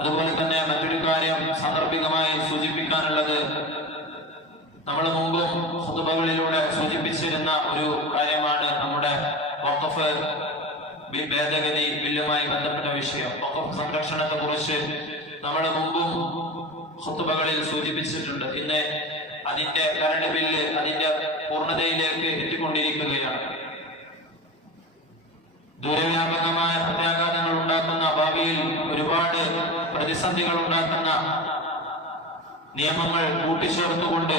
അതുപോലെ തന്നെ മറ്റൊരു കാര്യം സാന്ദർഭികമായി സൂചിപ്പിക്കാനുള്ളത് നമ്മൾ മുമ്പും ഹുതുബകളിലൂടെ സൂചിപ്പിച്ചിരുന്ന ഒരു കാര്യമാണ് നമ്മുടെ വഖഫ് ഭേദഗതി ബില്ലുമായി ബന്ധപ്പെട്ട വിഷയം. വഖഫ് സംരക്ഷണത്തെ കുറിച്ച് നമ്മൾ മുമ്പും ഹുത്തുബകളിൽ സൂചിപ്പിച്ചിട്ടുണ്ട്. ഇന്ന് അതിന്റെ കരണ്ട് ബില്ല് അതിന്റെ പൂർണതയിലേക്ക് എത്തിക്കൊണ്ടിരിക്കുകയാണ്. ദൂരവ്യാപകമായ പ്രത്യാഘാതങ്ങൾ ഉണ്ടാക്കുന്ന ഭാവിയിൽ ഒരുപാട് പ്രതിസന്ധികൾ ഉണ്ടാക്കുന്ന നിയമങ്ങൾ കൂട്ടിച്ചേർത്തുകൊണ്ട്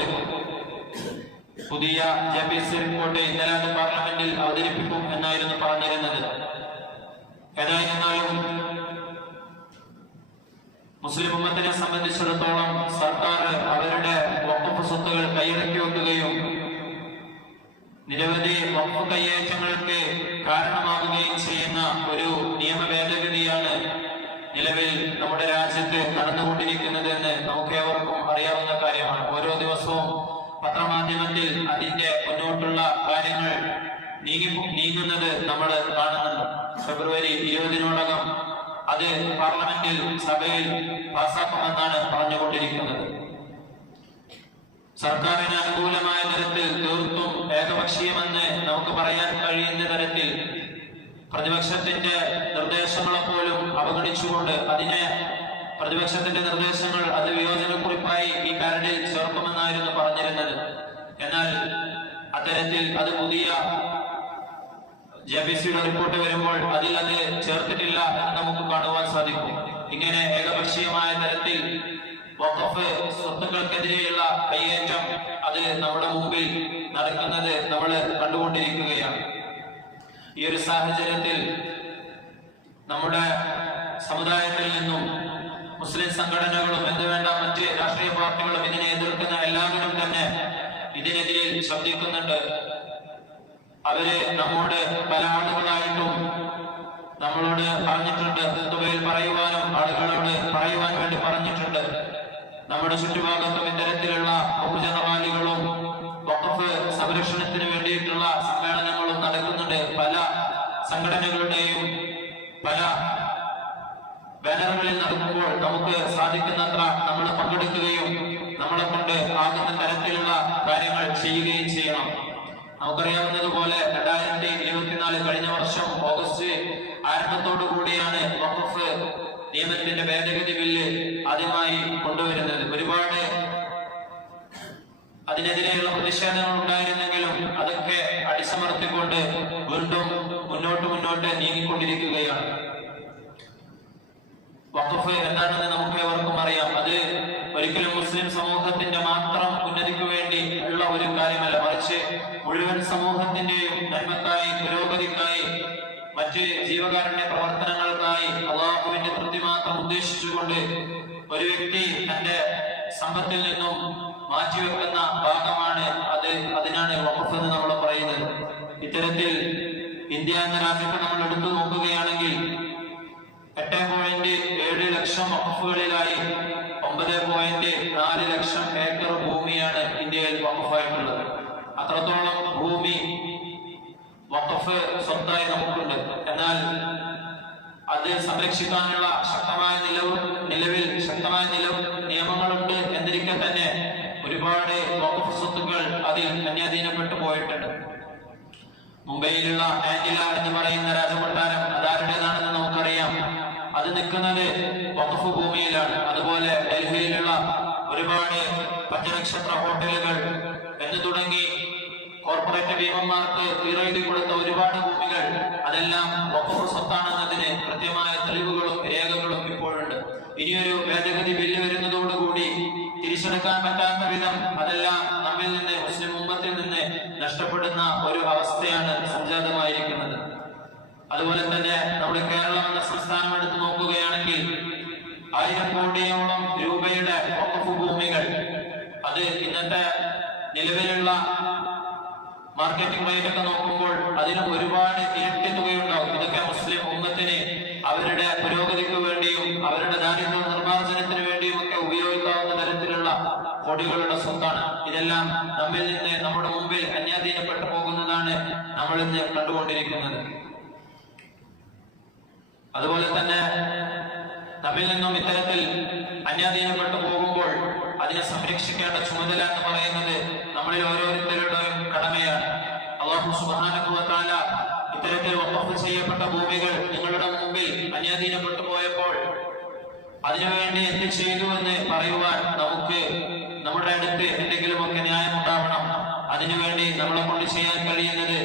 പുതിയ ജെ പി സി റിപ്പോർട്ട് ഇന്നലെ പാർലമെന്റിൽ അവതരിപ്പിക്കും എന്നായിരുന്നു പറഞ്ഞിരുന്നത്. ഏതായിരുന്നാലും മുസ്ലിം ഉമ്മത്തിനെ സംബന്ധിച്ചിടത്തോളം സർക്കാർ അവരുടെ വഖഫ് സ്വത്തുകൾ കൈയടക്കി വെക്കുകയും നിരവധി വഖഫ് കൈയേറ്റങ്ങൾക്ക് കാരണമാകുകയും ചെയ്യുന്ന ഒരു നിയമ ഭേദഗതിയാണ് നിലവിൽ നമ്മുടെ രാജ്യത്ത് നടന്നുകൊണ്ടിരിക്കുന്നത് എന്ന് നമുക്ക് ഏവർക്കും അറിയാവുന്ന കാര്യമാണ്. ഓരോ ദിവസവും പത്രമാധ്യമത്തിൽ അതിന്റെ മുന്നോട്ടുള്ള കാര്യങ്ങൾ നീങ്ങി നീങ്ങുന്നത് നമ്മൾ കാണുന്നുണ്ട്. ഫെബ്രുവരി ഇരുപതിനോടകം അത് പാർലമെന്റിൽ സഭയിൽ പാസാക്കുമെന്നാണ് പറഞ്ഞുകൊണ്ടിരിക്കുന്നത്. സർക്കാരിന് അനുകൂലമായ തരത്തിൽ തീർത്തും ഏകപക്ഷീയമെന്ന് നമുക്ക് പറയാൻ കഴിയുന്ന തരത്തിൽ പ്രതിപക്ഷത്തിന്റെ നിർദ്ദേശങ്ങളെ പോലും അവഗണിച്ചുകൊണ്ട് അതിനെ പ്രതിപക്ഷത്തിന്റെ നിർദ്ദേശങ്ങൾ അത് വിയോജനക്കുറിപ്പായി ഈ കരടിൽ ചേർക്കുമെന്നായിരുന്നു പറഞ്ഞിരുന്നത്. എന്നാൽ അത്തരത്തിൽ അത് പുതിയ ജെ സിയുടെ റിപ്പോർട്ട് വരുമ്പോൾ അതിൽ അത് ചേർത്തിട്ടില്ല എന്ന് നമുക്ക് കാണുവാൻ സാധിക്കും. ഇങ്ങനെ ഏകപക്ഷീയമായ തരത്തിൽ വഖഫ് സ്വത്തുക്കൾക്കെതിരെയുള്ള കയ്യേറ്റം അത് നമ്മുടെ മുമ്പിൽ നടക്കുന്നത് നമ്മൾ കണ്ടുകൊണ്ടിരിക്കുകയാണ്. ഈ ഒരു സാഹചര്യത്തിൽ നമ്മുടെ സമുദായത്തിൽ നിന്നും മുസ്ലിം സംഘടനകളും എന്ത് വേണ്ട മറ്റ് രാഷ്ട്രീയ പാർട്ടികളും ഇതിനെ എതിർക്കുന്ന എല്ലാവരും തന്നെ ഇതിനെതിരെ ശബ്ദിക്കുന്നുണ്ട് അവർ നമ്മോട് പല ആളുകളായിട്ടും നമ്മളോട് പറഞ്ഞിട്ടുണ്ട്. തുകയിൽ പറയുവാനും ആളുകളോട് പറയുവാൻ വേണ്ടി പറഞ്ഞിട്ടുണ്ട്. നമ്മുടെ ചുറ്റുഭാഗത്തും ഇത്തരത്തിലുള്ള ബഹുജന റാലികളും വഖഫ് സമ്മേളനങ്ങളും നടക്കുന്നുണ്ട് പല സംഘടനകളുടെയും പല ബാനറുകളിൽ നടക്കുമ്പോൾ നമുക്ക് സാധിക്കുന്നത്ര നമ്മൾ പങ്കെടുക്കുകയും നമ്മളെ കൊണ്ട് ആകുന്ന തരത്തിലുള്ള കാര്യങ്ങൾ ചെയ്യുകയും ചെയ്യണം. നമുക്കറിയാവുന്നതുപോലെ രണ്ടായിരത്തി ഇരുപത്തിനാല് കഴിഞ്ഞ വർഷം ഓഗസ്റ്റ് ആരംഭത്തോടു കൂടിയാണ് വഖഫ് നിയമത്തിന്റെ ഭേദഗതി ബില്ല് ആദ്യമായി കൊണ്ടുവരുന്നത്. ഒരുപാട് അതിനെതിരെയുള്ള പ്രതിഷേധങ്ങൾ ഉണ്ടായിരുന്നെങ്കിലും അതൊക്കെ അടിച്ചമർത്തിക്കൊണ്ട് മുന്നോട്ട് മുന്നോട്ട് നീങ്ങിക്കൊണ്ടിരിക്കുകയാണ്. വഖഫ് എന്താണെന്ന് നമുക്ക് ഏവർക്കും അറിയാം. അത് ഒരിക്കലും മുസ്ലിം സമൂഹത്തിന്റെ മാത്രം ഉന്നതിക്ക് വേണ്ടി ഉള്ള ഒരു കാര്യമല്ല. മറിച്ച് മുഴുവൻ സമൂഹത്തിന്റെയും നന്മക്കായി പുരോഗതിക്കായി മറ്റ് ജീവകാരുണ്യ പ്രവർത്തനങ്ങൾക്കായി അള്ളാഹുവിന്റെ തൃപ്തി മാത്രം ഉദ്ദേശിച്ചുകൊണ്ട് ഒരു വ്യക്തി തന്റെ സമ്പത്തിൽ നിന്നും മാറ്റിവെക്കുന്ന ഭാഗമാണ് അത്. അതിനാണ് വഖഫ് എന്ന് നമ്മൾ പറയുന്നത്. ഇത്തരത്തിൽ ഇന്ത്യ എന്ന രാജ്യത്തെ നമ്മൾ എടുത്തു നോക്കുകയാണെങ്കിൽ എട്ട് പോയിന്റ് ഏഴ് ലക്ഷം വഖഫുകളിലായി ഒമ്പത് പോയിന്റ് നാല് ലക്ഷം ഏക്കർ ഭൂമിയാണ് ഇന്ത്യയിൽ വഖഫായിട്ടുള്ളത്. അത്രത്തോളം ഭൂമി വഖഫ് സ്വത്തായി നമുക്കുണ്ട്. എന്നാൽ അത് സംരക്ഷിക്കാനുള്ള ശക്തമായ നിലവും നിലവിൽ ശക്തമായ നിലവും നിയമങ്ങളുണ്ട് എന്നിരിക്കെ തന്നെ ഒരുപാട് വഖഫ് സ്വത്തുക്കൾ അതിൽ അന്യാധീനപ്പെട്ടു പോയിട്ടുണ്ട്. മുംബൈയിലുള്ള ആന്റില എന്ന് പറയുന്ന രാജകൊട്ടാരം അതാരുടേതാണെന്ന് നമുക്കറിയാം. അത് നിൽക്കുന്നത് വഖഫ് ഭൂമിയിലാണ്. അതുപോലെ ഡൽഹിയിലുള്ള ഒരുപാട് പഞ്ചനക്ഷത്ര ഹോട്ടലുകൾ എന്ന് തുടങ്ങി കോർപ്പറേറ്റ് ഭീമന്മാർക്ക് തീരെഴുതി കൊടുത്ത ഒരുപാട് ഭൂമികൾ അതെല്ലാം വഖഫ് സ്വത്താണെന്നതിന് കൃത്യമായ തെളിവുകളും രേഖകളും ഇപ്പോഴുണ്ട്. ഇനിയൊരു ഭേദഗതി ബില്ല് വരുന്നതോടുകൂടി തിരിച്ചെടുക്കാൻ പറ്റാത്ത വിധം അതെല്ലാം നമ്മിൽ നിന്ന് മുസ്ലിം ഉമ്മത്തിൽ നിന്ന് നഷ്ടപ്പെടുന്ന ഒരു അവസ്ഥയാണ് സംജാതമായിരിക്കുന്നത്. അതുപോലെ തന്നെ നമ്മുടെ കേരളം എന്ന സംസ്ഥാനം എടുത്തു നോക്കുകയാണെങ്കിൽ ആയിരം കോടിയോളം രൂപയുടെ ഭൂമികൾ അത് ഇന്നത്തെ നിലവിലുള്ള മാർക്കറ്റിംഗ് റേറ്റ് ഒക്കെ നോക്കുമ്പോൾ അതിന് ഒരുപാട് ഇരട്ടി തുകയുണ്ടാവും ഇതൊക്കെ മുസ്ലിം ഉമ്മത്തിന് അവരുടെ കോടികളുടെ സ്വത്താണ്. ഇതെല്ലാം നമ്മിൽ നിന്ന് നമ്മുടെ മുമ്പിൽ അന്യാധീനപ്പെട്ടു പോകുന്നതാണ് നമ്മൾ ഇന്ന് കണ്ടുകൊണ്ടിരിക്കുന്നത്. അതുപോലെ തന്നെ നമ്മിൽ നിന്നും ഇത്തരത്തിൽ അന്യാധീനപ്പെട്ടു പോകുമ്പോൾ അതിനെ സംരക്ഷിക്കേണ്ട ചുമതല എന്ന് പറയുന്നത് നമ്മളിൽ ഓരോരുത്തരുടെയും കടമയാണ്. അള്ളാഹു സുബാനുഭവത്താല ഇത്തരത്തിൽ വഖഫ് ചെയ്യപ്പെട്ട ഭൂമികൾ നിങ്ങളുടെ മുമ്പിൽ അന്യാധീനപ്പെട്ടു പോയപ്പോൾ അതിനുവേണ്ടി എന്ത് ചെയ്തു എന്ന് പറയുവാൻ നമുക്ക് നമ്മുടെ അടുത്ത് എന്തെങ്കിലുമൊക്കെ ന്യായം ഉണ്ടാവണം അതിനുവേണ്ടി നമ്മളെ കൊണ്ട് ചെയ്യാൻ കഴിയുന്നത്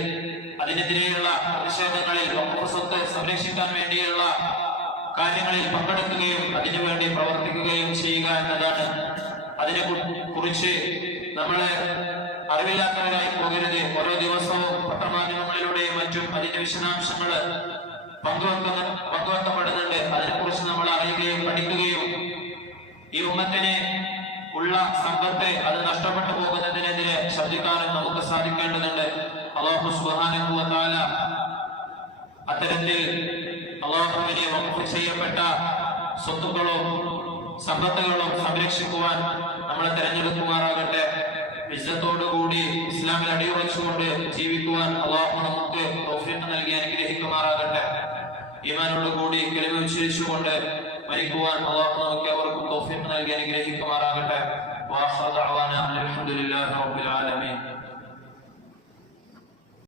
അതിനെതിരെയുള്ള പ്രതിഷേധങ്ങളിൽ സ്വത്ത് സംരക്ഷിക്കാൻ വേണ്ടിയുള്ള കാര്യങ്ങളിൽ പങ്കെടുക്കുകയും അതിനുവേണ്ടി പ്രവർത്തിക്കുകയും ചെയ്യുക എന്നതാണ്. അതിനെ കുറിച്ച് നമ്മളെ അറിവില്ലാത്തവരായി പോകരുത്. ഓരോ ദിവസവും പത്രമാധ്യമങ്ങളിലൂടെയും മറ്റും അതിന്റെ വിശദാംശങ്ങൾ പങ്കുവെക്കുന്ന പങ്കുവെക്കപ്പെടുന്നുണ്ട്. അതിനെക്കുറിച്ച് നമ്മൾ അറിയുകയും പഠിക്കുകയും ഈ ഉമ്മത്തിന് ഉള്ള സമ്പത്തെ അത് നഷ്ടപ്പെട്ടു പോകുന്നതിനെതിരെ ശ്രദ്ധിക്കാനും നമുക്ക് സാധിക്കേണ്ടതുണ്ട്. അള്ളാഹു തആല അത്തരത്തിൽ അള്ളാഹുവിനെ വകുപ്പ് ചെയ്യപ്പെട്ട സ്വത്തുക്കളും സമ്പത്തുകളും സംരക്ഷിക്കുവാൻ നമ്മളെ തെരഞ്ഞെടുക്കുമാറാകട്ടെ. വിശത്തോടുകൂടി ഇസ്ലാമിൽ അടിയുറച്ചുകൊണ്ട് ജീവിക്കുവാൻ അള്ളാഹു നമുക്ക് നൽകി അനുഗ്രഹിക്കുമാറാകട്ടെ. ഈമാനോടുകൂടി കിളിമ ഉച്ചരിച്ചുകൊണ്ട് മരിക്കുവാൻ അള്ളാഹു നമുക്ക് അവർക്കും തൗഫീഖ് നൽകി അനുഗ്രഹിക്കുമാറാകട്ടെ വാഹ ദഅവാന അൽഹംദുലില്ലാഹി റബ്ബിൽ ആലമീൻ